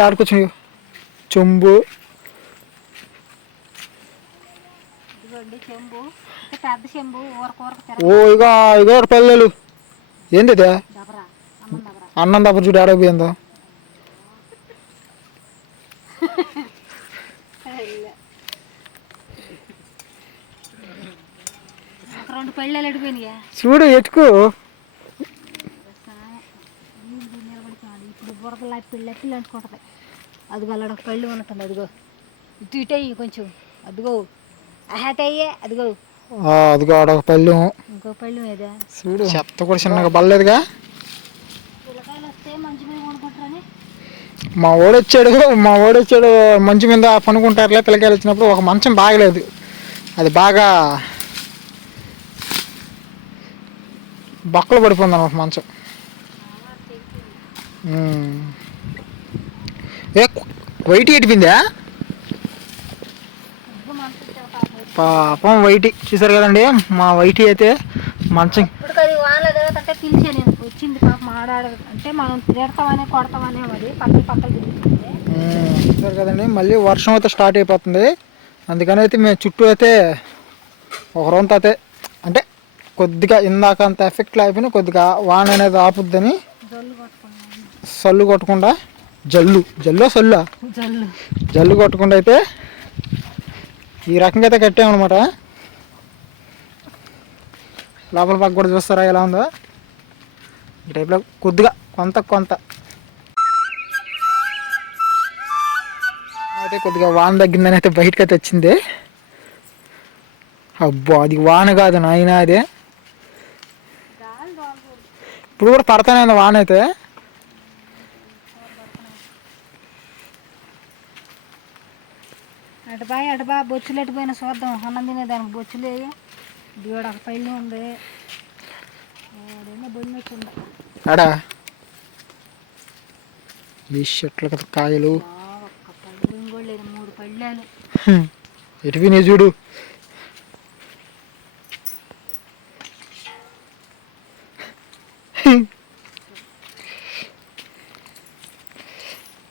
ఆడుకొచ్చినాయి చెంబు ఓ ఇక ఇగో పల్లెలు ఏంది అన్నం దప్ప చూడు ఆడపోయిందో రెండు పళ్ళెలు అడిపోయినాయా చూడు ఎత్తుకు ఇప్పుడు బురదలా పిల్లెత్తులు అంటుకుంటుంది అదిగో అలా పళ్ళు ఉంటుంది అదిగో ఇటు ఇటయ్యి కొంచెం అదిగో అహాటయ్యే అదిగో అదిగో ఆడ ఒక పళ్ళెం ఇంకో పళ్ళెం ఏదా చూడు చెత్త కూడా చిన్నగా పడలేదుగా పిల్లకాయలు వస్తే మంచి మీద కొనుక్కుంటారని మా ఓడొచ్చాడు మంచి మీద పనుకుంటారులే పిల్లకాయలు వచ్చినప్పుడు ఒక మంచం బాగలేదు అది బాగా బొక్కలు పడిపోయింది ఒక మంచం ఏ వైట్ ఎట్టిపోయిందా పాపం వైటి చూసారు కదండి మా వైటి అయితే మంచం ఇప్పుడు అది వానలో తిరుగుతుంటే పిలిచా నేను వచ్చింది పాపం ఆడాడ అంటే మనం తిడతామనే కొడతామనే మరి పక్కలు తిరుగుతుంది చూసారు కదండి మళ్ళీ వర్షం అయితే స్టార్ట్ అయిపోతుంది అందుకని అయితే మేము చుట్టూ అయితే ఒక రౌండ్ అయితే అంటే కొద్దిగా ఇందాక అంత ఎఫెక్ట్ లేకపోయినా కొద్దిగా వాన అనేది ఆపుద్దని సల్లు కొట్టకుండా జల్లు కొట్టకుండా అయితే ఈ రకంగా అయితే కట్టామన్నమాట లోపల పక్క కూడా చూస్తారా ఎలా ఉందో ఈ టైప్లో కొద్దిగా కొంత అయితే కొద్దిగా వాన తగ్గిందని అయితే బయటకు అయితే వచ్చింది అబ్బా అది వాన కాదు నాయన అదే ఇప్పుడు కూడా పడతానే ఉంది వాన అయితే అటుబా బొచ్చులు ఎటుపోయినా చూద్దాం అన్నం తినేదానికి బొచ్చులు దేవుడు ఒక పైన ఉంది బొమ్మెట్టుంది ఆడా ఈ చెట్ల కదా కాయలు కూడా లేదు 3 పళ్ళాలు ఎటువి నీ చూడు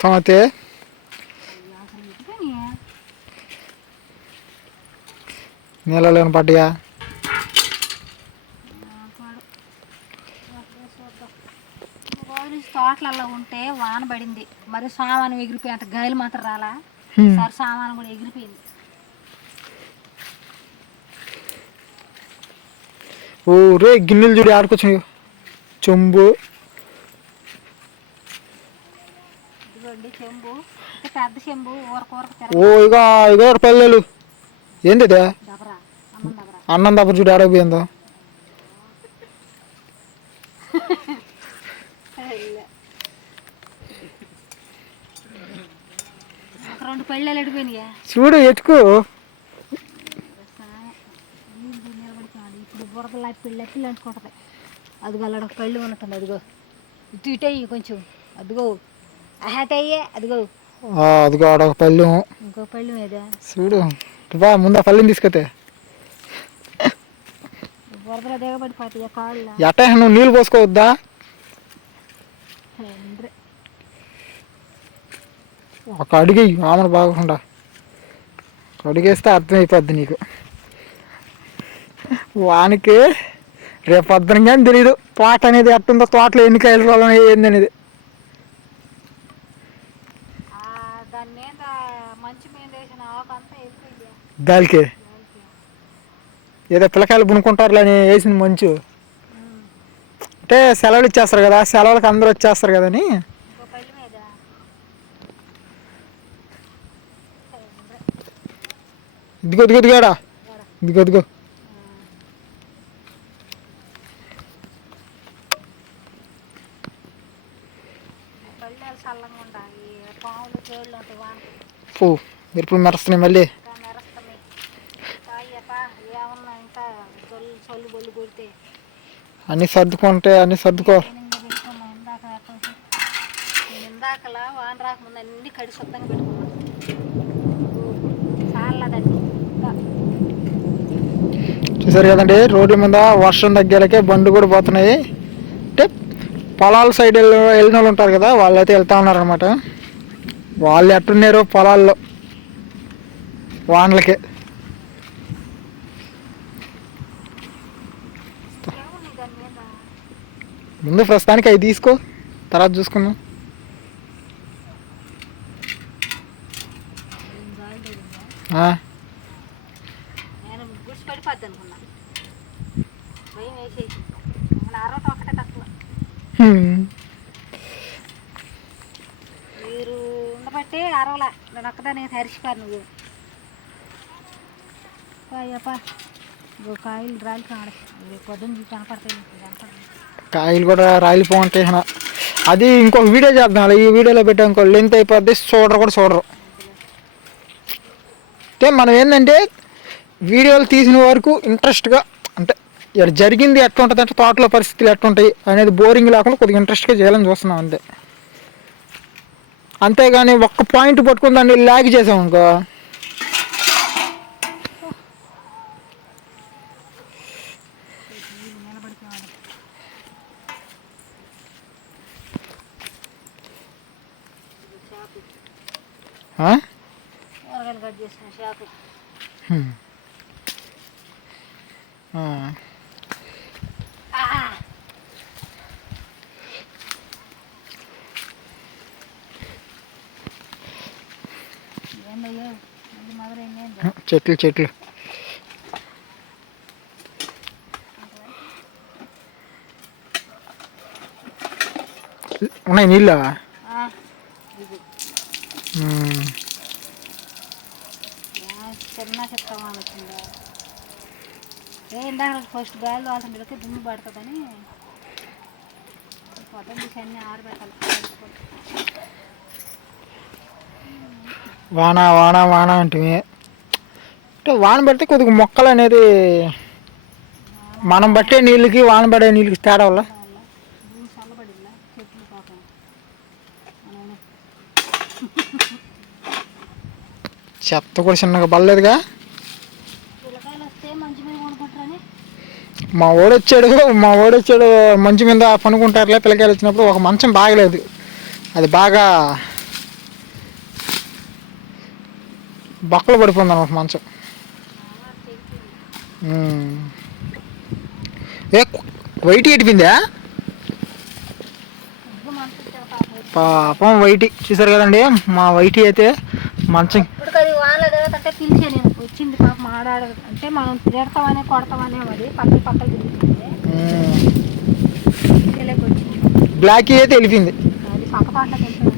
తమతే నీళ్ళలో పడ్డాయా తోటలలో ఉంటే వాన పడింది మరి సామాను ఎగిరిపోయి అంత గాయలు మాత్రం రాలా సార్ సామాను కూడా ఎగిరిపోయింది ఓ రే గిన్నెలు చూడి ఆడుకొచ్చినాయి చెంబు చెంబు పెద్ద చెంబు ఓ ఇగో పల్లెలు ఏంది అన్నం దప్ప చూడు ఆడపోయిందో రెండు పళ్ళెలు అడిపోయినాయా చూడు ఎత్తుకు ఇప్పుడు బురదలా పిల్లెత్తులు అంటుకుంటుంది అదిగో అలా పళ్ళు ఉంటుంది అదిగో ఇటు ఇటయ్యి కొంచెం అదిగో అహాటయ్యే అదిగో ఆడ ఒక పళ్ళెం ఇంకో పళ్ళెం ఏదా చూడు బా ముందు ఆ పళ్ళెం తీసుకొతే బురదలో దిగబడిపోతాయి కాళ్ళు ఎట్టా నువ్వు నీళ్ళు పోసుకోవద్దా ఒక అడిగి ఆమెను బాగకుండా అడిగేస్తే అర్థమైపోద్ది నీకు వానికి రేపు పొద్దున కానీ తెలియదు తోట అనేది ఎట్టుందో తోటలో ఎన్ని కాయలు రాలని ఏంది అనేది దానికి ఏదో పిల్లకాయలు పునుకుంటారులే అని వేసిన మంచు అంటే సెలవులు ఇచ్చేస్తారు కదా సెలవులకు అందరూ వచ్చేస్తారు కదని ఇదిగోడా ఇదిగో పో మెరుపులు మెరుస్తున్నాయి మళ్ళీ అన్నీ సర్దుకుంటే అన్నీ సర్దుకో ఇందాకలా వాన రాకముందు అన్ని కడి శుద్ధంగా పెట్టుకున్నాను చూసారు కదండి రోడ్ల మీద వర్షం తగ్గేలకే బండ్లు కూడా పోతున్నాయి అంటే పొలాల సైడ్ వెళ్ళిన వాళ్ళు ఉంటారు కదా వాళ్ళు అయితే వెళ్తా ఉన్నారనమాట వాళ్ళు ఎట్టున్నారు పొలాల్లో వానలకి. ఏముంది దాని మీద? ముందు ప్రస్తుతానికి అవి తీసుకో, తర్వాత చూసుకుందాం. ఏం గాలి తగిలిందా? ఆ, నేను గుడిసి పడిపోద్ది అనుకున్నా, భయం వేసేసి. మన అరవటం ఒకటే తక్కువ. మీరు ఉండబట్టి అరవలా, నేను ఒక్కదాన్ని హరిసిపారు. నువ్వు అయ్యప్ప కాయలు రాలి కాడ పొద్దున్న కనపడతాయి, కనపడతాయి. కాయలు కూడా రాలిపోంటాయి. అది ఇంకొక వీడియో చేద్దాం. ఈ వీడియోలో పెట్టా ఇంకో లెంత్ అయిపోద్ది, చూడరు కూడా చూడరు. అంటే మనం ఏంటంటే వీడియోలు తీసిన వరకు ఇంట్రెస్ట్గా, అంటే ఇక్కడ జరిగింది ఎట్లా ఉంటుంది, అంటే తోటలో పరిస్థితులు ఎట్లుంటాయి అనేది బోరింగ్ లేకుండా కొద్దిగా ఇంట్రెస్ట్గా చేయాలని చూస్తున్నాం అంతే. అంతేగాని ఒక్క పాయింట్ పట్టుకుని దాన్ని ల్యాగ్ చేసాం అనుకో, కూరగాయలు కట్ చేసిన షాపు. ఏందయ్యో మళ్ళీ మొదలైంది. చెట్లు ఉన్నాయి నీళ్ళ. చిన్న చెప్తామా వచ్చిందా? ఇందాక ఫస్ట్ గాలి వాళ్ళ మీదకి దుమ్ము పడుతుందని పొద్దున్న తీసి అన్నీ ఆరబెట్టాలి. వాన వాన వాన అంటే వాన పడితే కొద్దిగా మొక్కలు అనేది మనం పట్టే నీళ్ళకి వాన పడే నీళ్ళకి తేడా వల్ల భూమి చల్లబడిల్లా చెట్లు పాపం. చెత్త కూడా చిన్నగా పడలేదుగా. పిల్లకాయలు వస్తే మంచి మీద కొనుక్కుంటారని మా వాడు వచ్చాడు మంచు మీద పనుకుంటారులే. పిల్లకాయలు వచ్చినప్పుడు ఒక మంచం బాగలేదు, అది బాగా బొక్కలు పడిపోయింది అన్నమాట మంచం. ఏ వైట్ ఎడిపోయిందా పాపం. వైటి చూసారు కదండి, మా వైటి అయితే మంచం ఇప్పుడు అది వానలో తిరుగుతుంటే పిలిచే నేను వచ్చింది పాప మాడాడ. అంటే మనం తిడతామనే కొడతామనే మరి పక్కలు తిరుగుతుంది. వచ్చింది బ్లాక్ అయితే వెళ్ళిపోయింది. అది పక్క పాటలో వెళ్తుంది.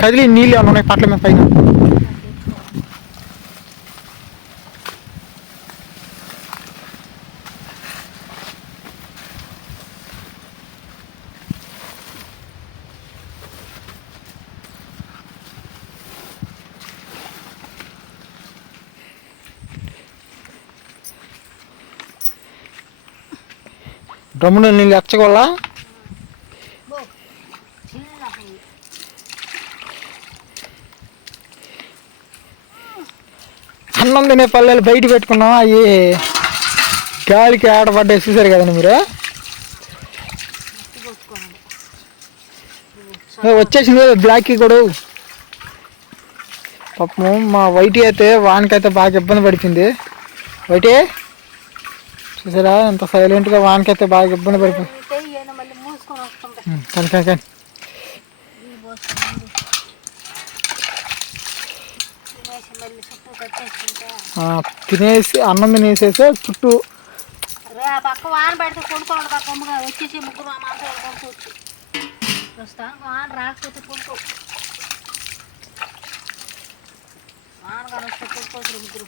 కదిలి నీళ్ళు ఏమన్నా ఉన్నాయి పట్ల మీద పైన. డ్రమ్ములో నీళ్ళు ఎచ్చగొల్ల అన్నం తినే పల్లెలు బయట పెట్టుకున్నాం. అవి గాలికి ఆడపడ్డా చూసారు కదండి మీరు. వచ్చేసింది బ్లాక్ కూడా. పాపం మా వైటి అయితే వానకైతే బాగా ఇబ్బంది పడిపోయింది. వైటి చూసారా ఎంత సైలెంట్గా, వానకైతే బాగా ఇబ్బంది పడిపోయింది. కానీ తినేసి అన్నం తినేసేసి చుట్టూ పక్క వాన పెడితే కొనుక్కోండి. పక్కగా వచ్చేసి ముగ్గురు మా మాంసం కొనుక్కోవచ్చు. ప్రస్తుతానికి వాన రాకపోతే కొనుక్కో, వాన కానీ వస్తే కొనుక్కోవచ్చు ముగ్గురు.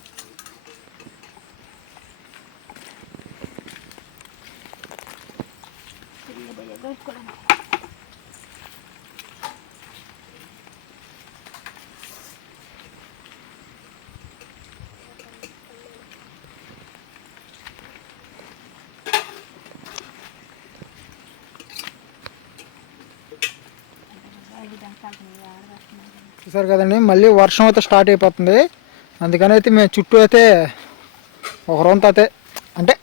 చూసారు కదండి, మళ్ళీ వర్షం అయితే స్టార్ట్ అయిపోతుంది. అందుకని అయితే మేము చుట్టూ అయితే ఒక రొంత అయితే, అంటే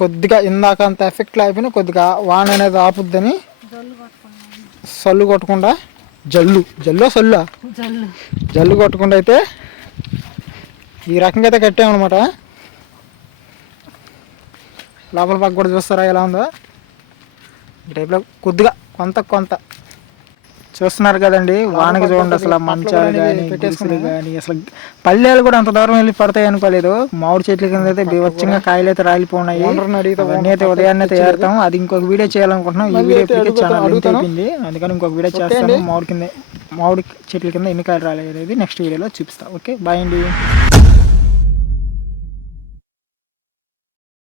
కొద్దిగా ఇందాక అంత ఎఫెక్ట్ లేకపోయినా కొద్దిగా వాన అనేది ఆపుద్దని సల్లు కొట్టకుండా జల్లు సల్లు జల్లు జల్లు కొట్టకుండా అయితే ఈ రకంగా అయితే కట్టామన్నమాట. లోపల పక్క కూడా చూస్తారా ఎలా ఉందో. ఈ టైప్లో కొద్దిగా కొంత చూస్తున్నారు కదండి. వానకి చూడండి అసలు మంచాలు కానీ గుడిసెలు కానీ అసలు పల్లెలు కూడా అంత దూరం వెళ్ళి పడతాయి అనుకోలేదు. మామిడి చెట్ల కింద అయితే బీభత్సంగా కాయలు అయితే రాలిపోయినాయి. అవన్నీ అయితే ఉదయాన్నే అయితే ఏరుతాం. అది ఇంకొక వీడియో చేయాలనుకుంటున్నాం. ఈ వీడియో ఇప్పటికే చాలా లెంత్ అయిపోయింది, అందుకని ఇంకొక వీడియో చేస్తాను. మామిడి చెట్ల కింద ఎన్ని కాయలు రాలేదు నెక్స్ట్ వీడియోలో చూపిస్తాం. ఓకే, బాయ్ అండి.